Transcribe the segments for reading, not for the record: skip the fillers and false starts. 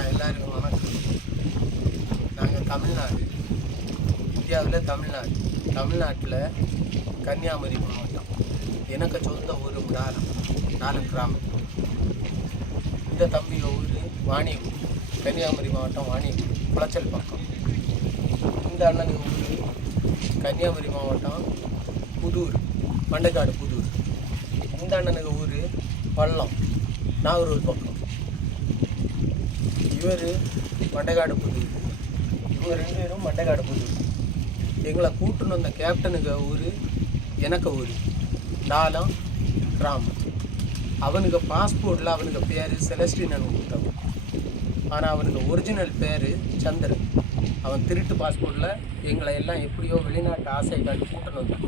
எல்லாருக்கும் வணக்கம். நாங்கள் தமிழ்நாடு, இந்தியாவில் தமிழ்நாட்டில் கன்னியாகுமரி மாவட்டம். எனக்கு சொந்த ஊர் நாலு கிராமம். இந்த தம்பிய ஊர் வாணியூர், கன்னியாகுமரி மாவட்டம் வாணியூர், குளச்சல் பக்கம். இந்த அண்ணனுக்கு ஊர் கன்னியாகுமரி மாவட்டம் புதூர், மண்டைக்காடு புதூர். இந்த அண்ணனுக்கு ஊர் பள்ளம், நாகூர் பக்கம். இவர் மண்டைக்காடு புதூர், இவங்க 2 பேரும் மண்டைக்காடு புதூர். எங்களை கூட்டுன்னு வந்த கேப்டனுக்கு ஊர் எனக்கு ஊர் டாலம் கிராமம். அவனுக்கு பாஸ்போர்ட்டில் அவனுக்கு பேர் செலஸ்டின்னு கொடுத்தவன். ஆனால் அவனுக்கு ஒரிஜினல் பேர் சந்திரன். அவன் திருட்டு பாஸ்போர்ட்டில் எங்களை எல்லாம் எப்படியோ வெளிநாட்டு ஆசை காட்டி கூட்டணும் வந்தான்.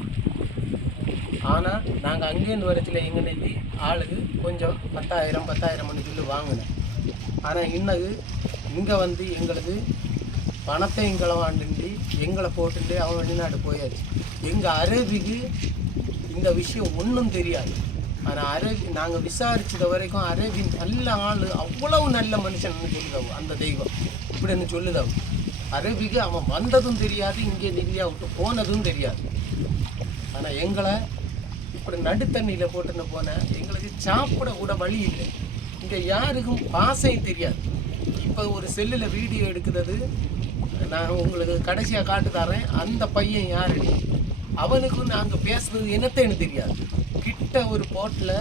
ஆனால் நாங்கள் அங்கேருந்து வரச்சில் எங்களுக்கு ஆளுக்கு கொஞ்சம் 10,000 சொல்லி வாங்கினேன். ஆனால் இங்கே வந்து எங்களுக்கு பணத்தை களவாண்டு எங்களை போட்டுட்டு அவன் வெளிநாடு போயாச்சு. எங்கள் அரேபிக்கு இந்த விஷயம் ஒன்றும் தெரியாது. ஆனால் அரேபி நாங்கள் விசாரிச்சது வரைக்கும் அரேபி நல்ல ஆள், அவ்வளவு நல்ல மனுஷன் சொல்லுதவு அந்த தெய்வம் இப்படின்னு சொல்லுதவு. அரேபிக்கு அவன் வந்ததும் தெரியாது, இங்கே இந்தியா விட்டு போனதும் தெரியாது. ஆனால் எங்களை இப்படி நடுத்தண்ணியில் போட்டுன்னு போனேன். எங்களுக்கு சாப்பிட கூட வழி இல்லை. இங்கே யாருக்கும் பாசையும் தெரியாது. இப்போ ஒரு செல்லில் வீடியோ எடுக்கிறது நான் உங்களுக்கு கடைசியாக காட்டு தரேன். அந்த பையன் யாரு, அவனுக்கும் நாங்கள் பேசுறது என்னத்தைன்னு தெரியாது. கிட்ட ஒரு போட்டில்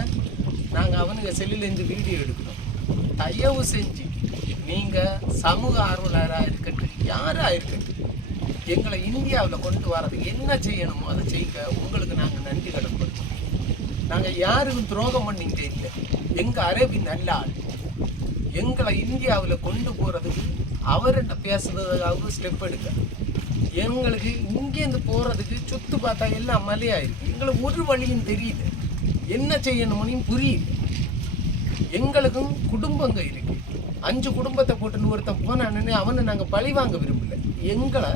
நாங்கள் அவனுக்கு செல்லுலேருந்து வீடியோ எடுக்கணும். தயவு செஞ்சு நீங்கள் சமூக ஆர்வலராக இருக்கட்டும், யாராக இருக்கட்டும், எங்களை இந்தியாவில் கொண்டு வரதுக்கு என்ன செய்யணுமோ அதை செய்ய உங்களுக்கு நாங்கள் நன்றி கடன்படுத்தோம். நாங்கள் யாருக்கும் துரோகம் பண்ணிக்கிட்டே இல்லை. எங்கள் அரேபி நல்ல ஆள். எங்களை இந்தியாவில் கொண்டு போகிறதுக்கு அவர்கிட்ட பேசுறதுக்காக ஸ்டெப் எடுக்க. எங்களுக்கு இங்கேருந்து போகிறதுக்கு சுற்று பார்த்தா எல்லாம் மலையாயிருக்கு. எங்களுக்கு ஒரு வழியும் தெரியல, என்ன செய்யணும்னு புரியல. எங்களுக்கும் குடும்பங்க இருக்கு. 5 குடும்பத்தை போட்டுன்னு ஒருத்தன் போனான்னு அவனை நாங்கள் பழி வாங்க விரும்பல. எங்களை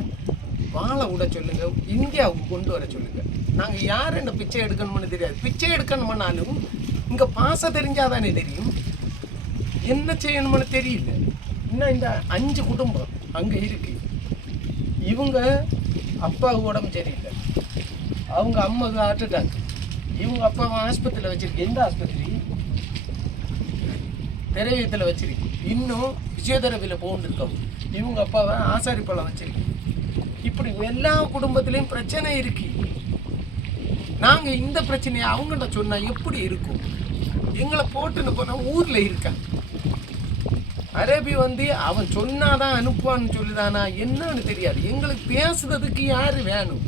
வாழ விட சொல்லுங்க, இந்தியாவுக்கு கொண்டு வர சொல்லுங்க. நாங்கள் யார் என்ன பிச்சை எடுக்கணும்னு தெரியாது. பிச்சை எடுக்கணும்னாலும் இங்கே பாச தெரிஞ்சாதானே தெரியும், என்ன செய்யணும்னு தெரியல. இன்னும் இந்த 5 குடும்பம் அங்கே இருக்கு. இவங்க அப்பாவுக்கு உடம்பு சரியில்லை, அவங்க அம்மாவுக்கு ஹார்ட் அட்டாக். இவங்க அப்பாவை ஆஸ்பத்திரியில் வச்சிருக்கு. எந்த ஆஸ்பத்திரி? திரையத்தில் வச்சிருக்கு. இன்னும் பிசியோதெரபியில் போகணுருக்கோம். இவங்க அப்பாவை ஆசாரிப்பழம் வச்சிருக்கு. இப்படி எல்லா குடும்பத்திலையும் பிரச்சனை இருக்கு. நாங்கள் இந்த பிரச்சனையை அவங்கள்ட்ட சொன்னால் எப்படி இருக்கும்? எங்களை போட்டுன்னு போனால் ஊரில் இருக்கான். அரேபி வந்து அவன் சொன்னாதான் அனுப்புவான்னு சொல்லிதானா என்னன்னு தெரியாது. எங்களுக்கு பேசுறதுக்கு யார் வேணும்?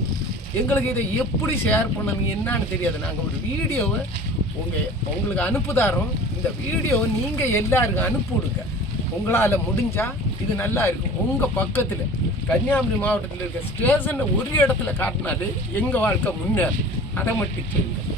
எங்களுக்கு இதை எப்படி ஷேர் பண்ணணும் என்னன்னு தெரியாது. நாங்கள் ஒரு வீடியோவை உங்களுக்கு அனுப்புதாரோம். இந்த வீடியோவை நீங்கள் எல்லாருக்கும் அனுப்பிவிடுங்க. உங்களால் முடிஞ்சால் இது நல்லா இருக்கும். உங்கள் பக்கத்தில் கன்னியாகுமரி மாவட்டத்தில் இருக்க ஸ்டேஷனில் ஒரு இடத்துல காட்டினாலே எங்கள் வாழ்க்கை முன்னேறும். அதை மட்டும் சொல்லுங்கள்.